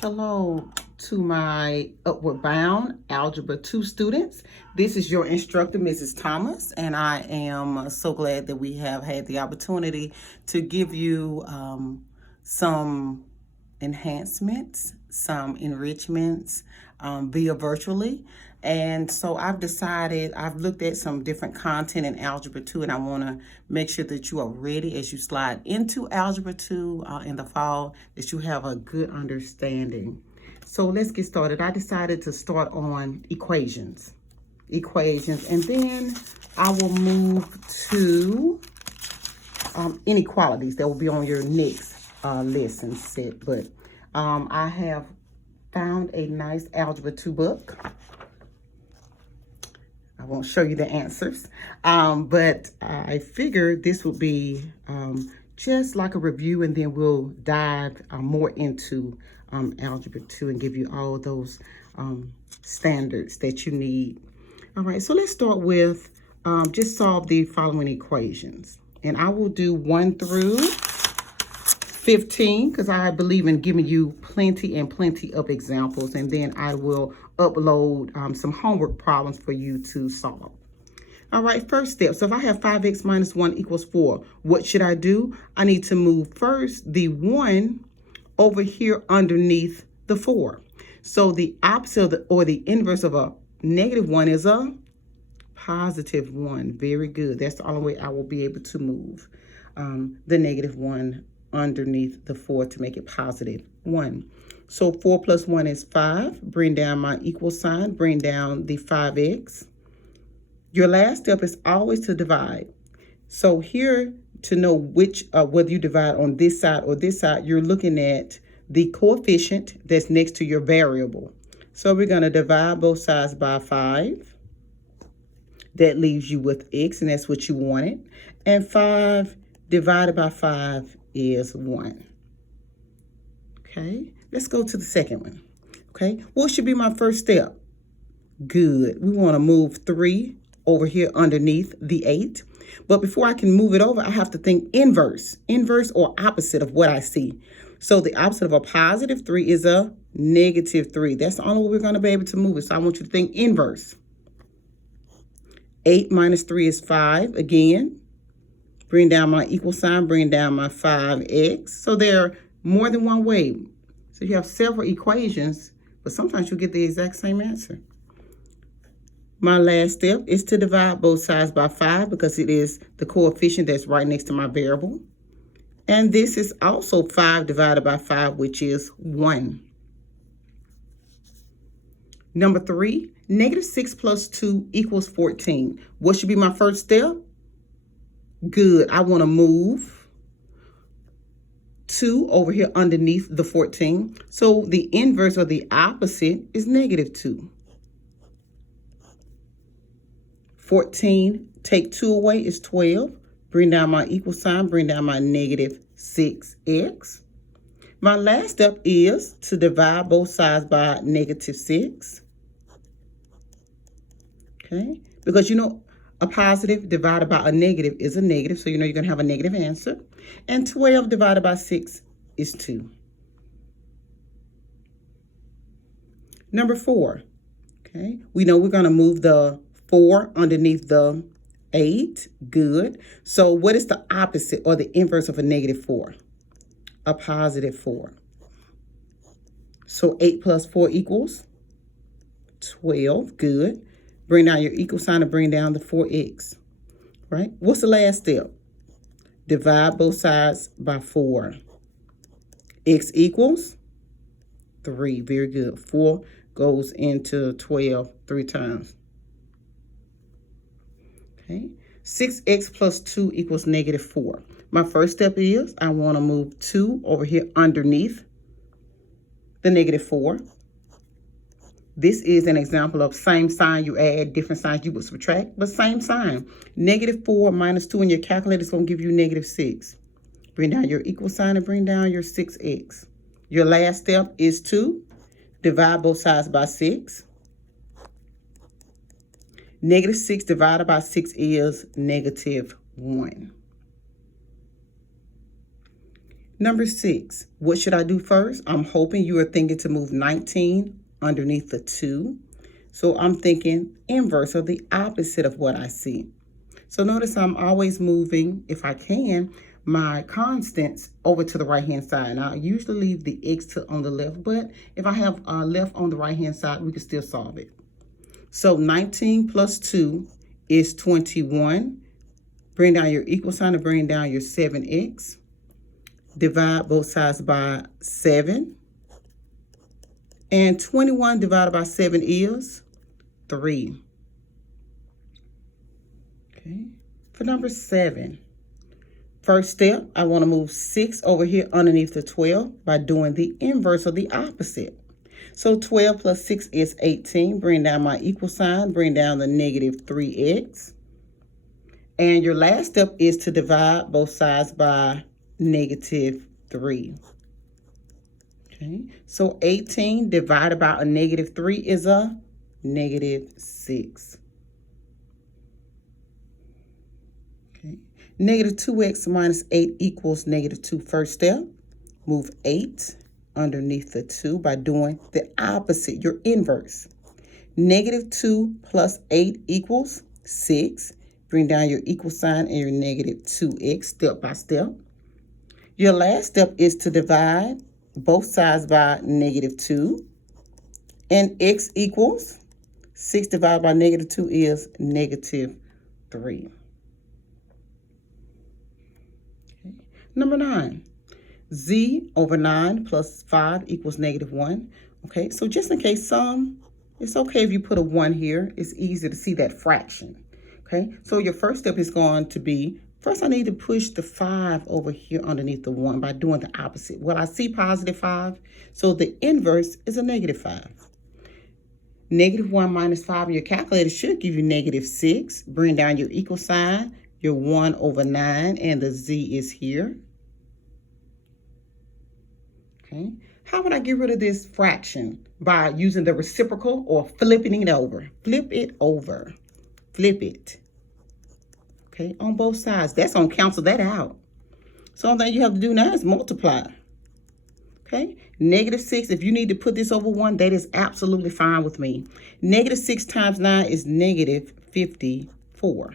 Hello to my Upward Bound Algebra 2 students. This is your instructor, Mrs. Thomas, and I am so glad that we have had the opportunity to give you some enhancements, some enrichments via virtually. And so I've looked at some different content in Algebra 2, and I want to make sure that you are ready as you slide into Algebra 2 in the fall, that you have a good understanding. So let's get started. I decided to start on equations, and then I will move to inequalities. That will be on your next lesson set. But I have found a nice Algebra 2 book. I won't show you the answers, but I figured this would be just like a review, and then we'll dive more into Algebra 2 and give you all those standards that you need. All right, so let's start with just solve the following equations. And I will do 1 through 15 because I believe in giving you plenty of examples, and then I will upload some homework problems for you to solve. All right, first step. So if I have 5x minus 1 equals 4, what should I do? I need to move first the 1 over here underneath the 4. So the opposite of or the inverse of a negative 1 is a positive 1. Very good. That's the only way I will be able to move the negative 1 underneath the 4 to make it positive 1. So 4 plus 1 is 5. Bring down my equal sign. Bring down the 5x. Your last step is always to divide. So here, to know which whether you divide on this side or this side, you're looking at the coefficient that's next to your variable. So we're going to divide both sides by 5. That leaves you with x, and that's what you wanted. And 5 divided by 5 is 1. Okay, let's go to the second one. Okay, what should be my first step? Good. We want to move 3 over here underneath the 8. But before I can move it over, I have to think inverse or opposite of what I see. So the opposite of a positive 3 is a negative 3. That's the only way we're going to be able to move it. So I want you to think inverse. 8 minus 3 is 5. Again, bring down my equal sign, bring down my 5x. So there are more than one way. So you have several equations, but sometimes you'll get the exact same answer. My last step is to divide both sides by 5 because it is the coefficient that's right next to my variable. And this is also 5 divided by 5, which is 1. Number 3, negative 6 plus 2 equals 14. What should be my first step? Good. I want to move 2 over here underneath the 14. So the inverse or the opposite is negative 2. 14, take 2 away is 12. Bring down my equal sign, bring down my negative 6x. My last step is to divide both sides by negative 6. Okay, because you know a positive divided by a negative is a negative, so you know you're going to have a negative answer. And 12 divided by 6 is 2. Number 4, okay, we know we're going to move the 4 underneath the 8. Good. So what is the opposite or the inverse of a negative 4? A positive 4. So 8 plus 4 equals 12. Good. Bring down your equal sign and bring down the 4x. Right? What's the last step? Divide both sides by 4. X equals 3. Very good. 4 goes into 12 3 times. Okay. 6x plus 2 equals negative 4. My first step is I want to move 2 over here underneath the negative 4. This is an example of same sign you add, different signs you would subtract, but same sign. Negative 4 minus 2 in your calculator is going to give you negative 6. Bring down your equal sign and bring down your 6x. Your last step is to divide both sides by 6. Negative 6 divided by 6 is negative 1. Number 6, what should I do first? I'm hoping you are thinking to move 19 underneath the 2. So I'm thinking inverse or the opposite of what I see. So notice I'm always moving, if I can, my constants over to the right-hand side. Now, I usually leave the x on the left, but if I have left on the right-hand side, we can still solve it. So 19 plus 2 is 21. Bring down your equal sign and bring down your 7x. Divide both sides by 7. And 21 divided by 7 is 3. Okay. For number 7, first step, I want to move 6 over here underneath the 12 by doing the inverse or the opposite. So 12 plus 6 is 18. Bring down my equal sign. Bring down the negative 3x. And your last step is to divide both sides by negative 3. Okay, so 18 divided by a negative 3 is a negative 6. Okay, negative 2x minus 8 equals negative 2. First step, move 8 underneath the 2 by doing the opposite, your inverse. Negative 2 plus 8 equals 6. Bring down your equal sign and your negative 2x step by step. Your last step is to divide both sides by negative 2. And x equals 6 divided by negative 2 is negative 3. Okay. Number 9. Z over 9 plus 5 equals negative 1. Okay, so just in case it's okay if you put a 1 here. It's easy to see that fraction. Okay, so your first step is going to be, first I need to push the 5 over here underneath the 1 by doing the opposite. Well, I see positive 5, so the inverse is a negative 5. Negative 1 minus 5 in your calculator should give you negative 6. Bring down your equal sign, your 1 over 9, and the z is here. Okay, how would I get rid of this fraction? By using the reciprocal or flipping it over. Flip it over. Flip it. Okay, on both sides. That's going to cancel that out. So the only thing you have to do now is multiply. Okay, negative 6. If you need to put this over 1, that is absolutely fine with me. Negative 6 times 9 is negative 54.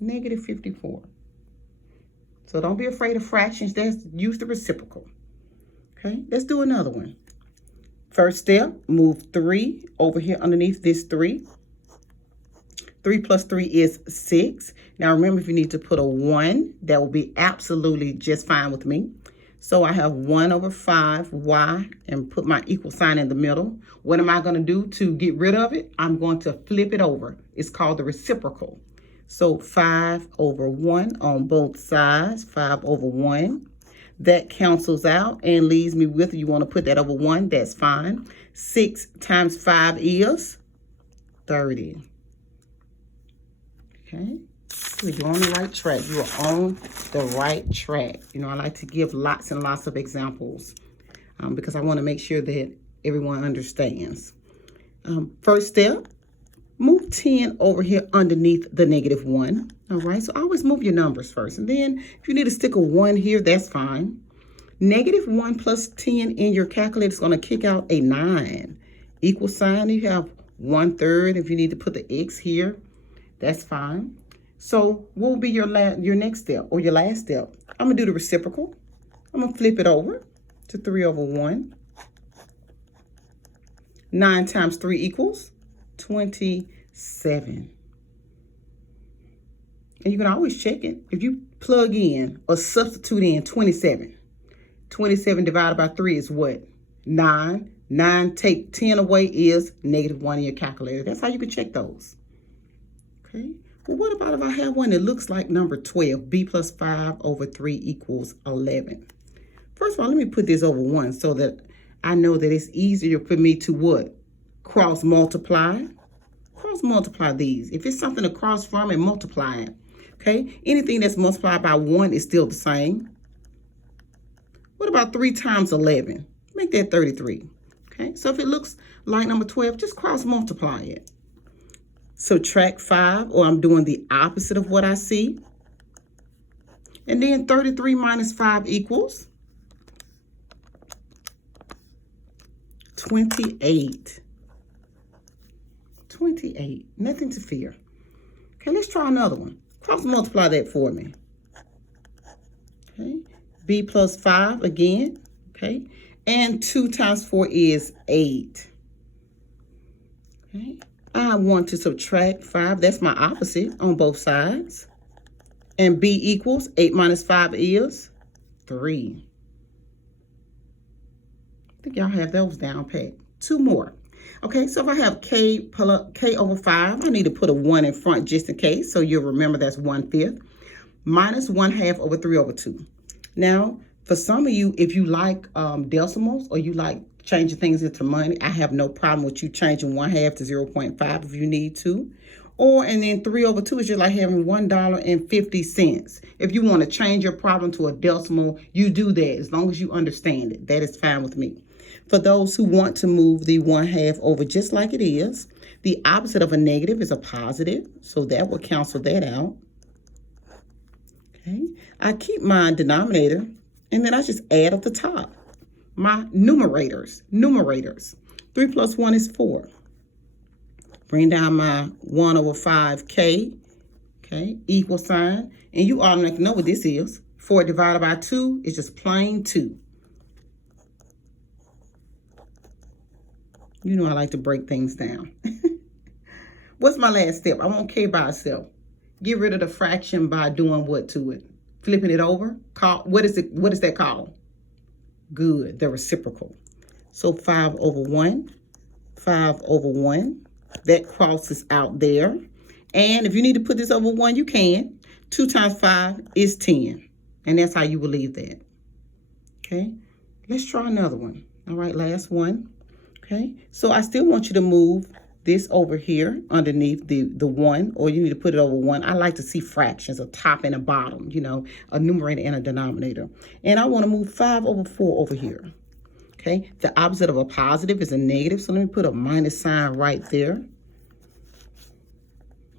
Negative 54. So don't be afraid of fractions. Use the reciprocal. Okay, let's do another one. First step, move 3 over here underneath this 3. 3 plus 3 is 6. Now remember, if you need to put a 1, that will be absolutely just fine with me. So I have 1 over 5y and put my equal sign in the middle. What am I going to do to get rid of it? I'm going to flip it over. It's called the reciprocal. So 5 over 1 on both sides, 5 over 1. That cancels out and leaves me with, you want to put that over 1, that's fine. 6 times 5 is 30. Okay, so you're on the right track. You are on the right track. You know, I like to give lots and lots of examples because I want to make sure that everyone understands. First step, move 10 over here underneath the negative 1. All right, so always move your numbers first. And then if you need to stick a 1 here, that's fine. Negative 1 plus 10 in your calculator is going to kick out a 9. Equal sign, you have 1/3. If you need to put the x here, that's fine. So what will be your next step or your last step? I'm going to do the reciprocal. I'm going to flip it over to 3 over 1. 9 times 3 equals 27. And you can always check it. If you plug in or substitute in 27. 27 divided by 3 is what? 9. 9 take 10 away is negative 1 in your calculator. That's how you can check those. Okay. Well, what about if I have one that looks like number 12? B plus 5 over 3 equals 11. First of all, let me put this over 1 so that I know that it's easier for me to what? Cross multiply. Cross multiply these. If it's something to cross from and multiply it. Okay. Anything that's multiplied by 1 is still the same. What about 3 times 11? Make that 33. Okay. So if it looks like number 12, just cross multiply it. Subtract 5, or I'm doing the opposite of what I see. And then 33 minus 5 equals 28. 28. Nothing to fear. Okay, let's try another one. Cross multiply that for me. Okay, b plus 5 again. Okay, and 2 times 4 is 8. Okay, I want to subtract 5. That's my opposite on both sides. And b equals 8 minus 5 is 3. I think y'all have those down pat. 2 more. Okay, so if I have k over 5, I need to put a 1 in front just in case. So you'll remember that's 1/5. Minus 1/2 over 3 over 2. Now, for some of you, if you like decimals or you like changing things into money, I have no problem with you changing 1/2 to 0.5 if you need to. And then 3 over 2 is just like having $1.50. If you want to change your problem to a decimal, you do that as long as you understand it. That is fine with me. For those who want to move the 1/2 over just like it is, the opposite of a negative is a positive. So that will cancel that out. Okay, I keep my denominator and then I just add up the top. My numerators. 3 plus 1 is 4. Bring down my 1 over 5k, okay, equal sign. And you automatically know what this is. 4 divided by 2 is just plain 2. You know I like to break things down. What's my last step? I want k by itself. Get rid of the fraction by doing what to it? Flipping it over. What is that called? Good, the reciprocal. So 5 over 1, 5 over 1. That crosses out there. And if you need to put this over 1, you can. 2 times 5 is 10. And that's how you will leave that. Okay, let's try another one. All right, last one. Okay, so I still want you to move this over here underneath the 1, or you need to put it over 1. I like to see fractions, a top and a bottom, you know, a numerator and a denominator. And I want to move 5 over 4 over here. Okay, the opposite of a positive is a negative, so let me put a minus sign right there.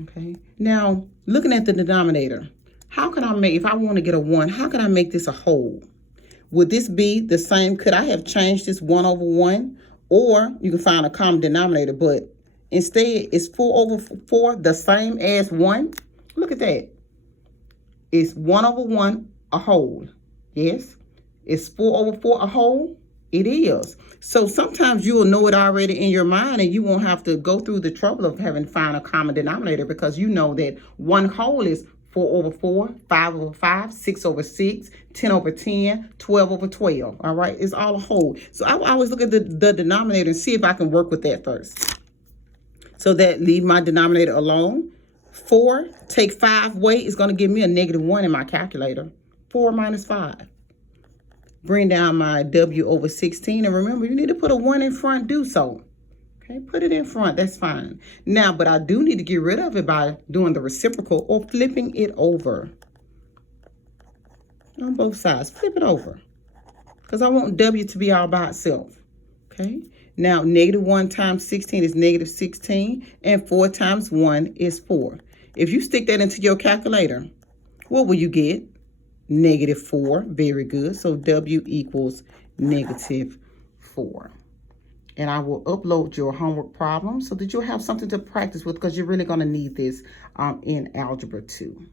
Okay, now looking at the denominator, how can I make, if I want to get a 1, how can I make this a whole? Would this be the same? Could I have changed this 1 over 1? Or you can find a common denominator, but instead it's 4 over 4 the same as 1? Look at that. It's 1 over 1 a whole. Yes. It's 4 over 4 a whole? It is. So sometimes you will know it already in your mind and you won't have to go through the trouble of having to find a common denominator because you know that 1 whole is 4 over 4, 5 over 5, 6 over 6, 10 over 10, 12 over 12. All right, it's all a whole. So I always look at the denominator and see if I can work with that first. So that leave my denominator alone. 4, take 5 away, is going to give me a -1 in my calculator. 4 minus 5. Bring down my W over 16. And remember, you need to put a 1 in front, do so. Okay, put it in front, that's fine. Now, but I do need to get rid of it by doing the reciprocal or flipping it over. On both sides, flip it over. Because I want W to be all by itself. Okay, now -1 times 16 is -16. And 4 times 1 is 4. If you stick that into your calculator, what will you get? -4, very good. So W equals -4. And I will upload your homework problem so that you'll have something to practice with because you're really going to need this in Algebra 2.